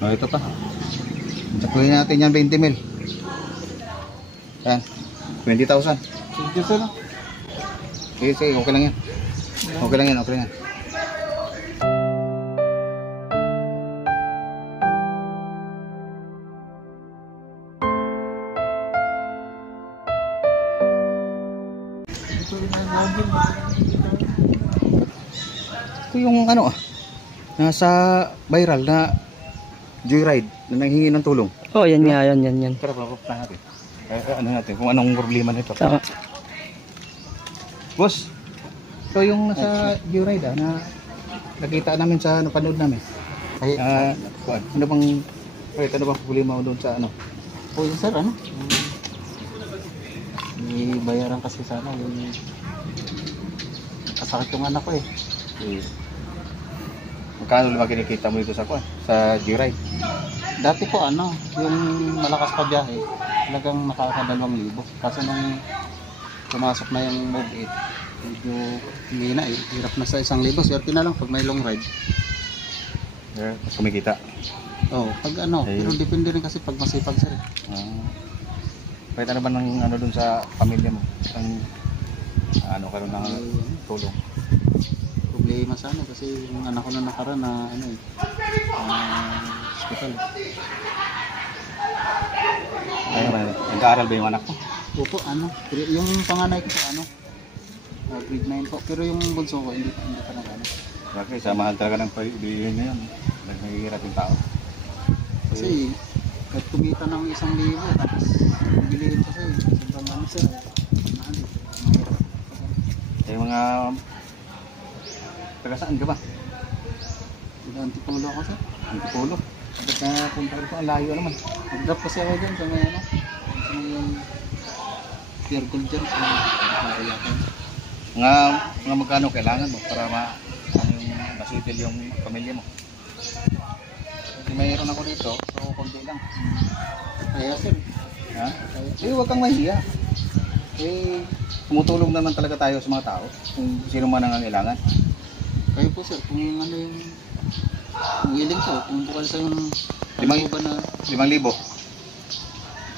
Oh, ito pa. Sakuhin natin yan 20 mil. Yan. 20,000. Sige sir. Sige, sige. Okay lang yan. Okay lang yan. Okay lang yan. Ito yung ano nasa viral na joyride na nanghingi ng tulong. Oh, yan nga, yan. Pero papapunta natin. Ano natin kung anong problema nito. Tama. Boss, ito yung nasa joyride na nakita namin sa napanood namin. Ay, Ano bang problema mo doon sa ano? po yun sir, ano? May bayaran kasi sana yung kasakit yung anak ko eh. Magkano naman kinikita mo dito sa joyride? Dati po ano, yung malakas pa biyahe, talagang nakaka-2,000. Kaso nung pumasok na yung Move 8, medyo hindi na eh, hirap na sa 1,000. Swerte na lang pag may long ride. Mas kumikita. Oo, pag ano, pero depende rin kasi pag masipag sir eh. Kahit ano ba ng ano dun sa pamilya mo? Ang ano karon ng tulong? Problema sa ano kasi yung anak ko na nakaraan na ano eh, hospital. Ano ba? Nag-aaral ba yung anak mo? Opo, ano, pero yung panganay ko po ano, grade 9 po, pero yung bunso ko hindi pa nag-ano. Bakit? Sa mahal talaga ng pag-ibigin na yun. Naghihirap yung tao. Kasi kahit kumita ng 1,000 tapos bilihin kasi sobrang ano sir, mahal eh, mahirap. Yung mga taga saan ka ba? Antipolo ako sir. Antipolo. Bakit na punta ko ang layo naman. Nag-drop kasi ako dyan sa may ano, sa may Pierre Gold dyan sa Kayakan. Mga magkano kailangan mo para masitil yung pamilya mo? Kasi mayroon ako dito, so konti lang. Kaya sir, Ha? Huwag kang mahiya. Tumutulong naman talaga tayo sa mga tao kung sino man ang kailangan. kayo po sir, kung ano yung willing ko, kung bukal sa yung ba na 5,000.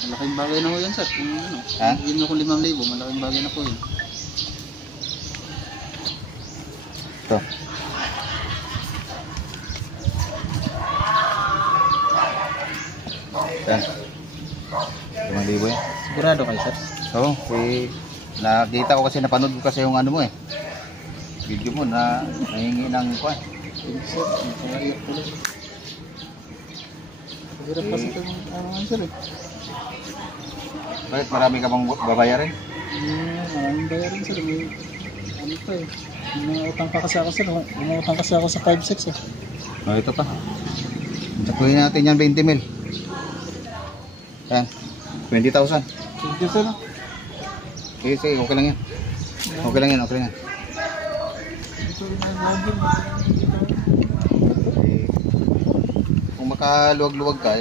malaking bagay na po yan sir, kung ano, Ha? yun nyo kung 5,000, malaking bagay na po yun. Ito. Yan. 5,000 yan. Sigurado kayo sir? Oo, nakita ko kasi, napanood ko kasi yung ano mo video mo na nahingi ng kuwan. Sir, nakaiyak ko lang. Hirap kasi ito yung ano nga sir eh. Bakit marami ka bang babayarin? Maraming bayarin sir, may ano pa eh. May utang pa kasi ako sir, may utang kasi ako sa 5-6 eh. Oh, ito pa. Sakuhin natin yan 20 mil. Yan. 20,000. Sige sir. Sige, sige. Okay lang yan. Okay lang yan. Okay lang yan. Kung makaluwag-luwag ka,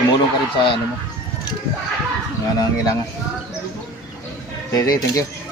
tumulong ka rin sa ano mo. Nga nangangailangan. Sige, sige. Thank you.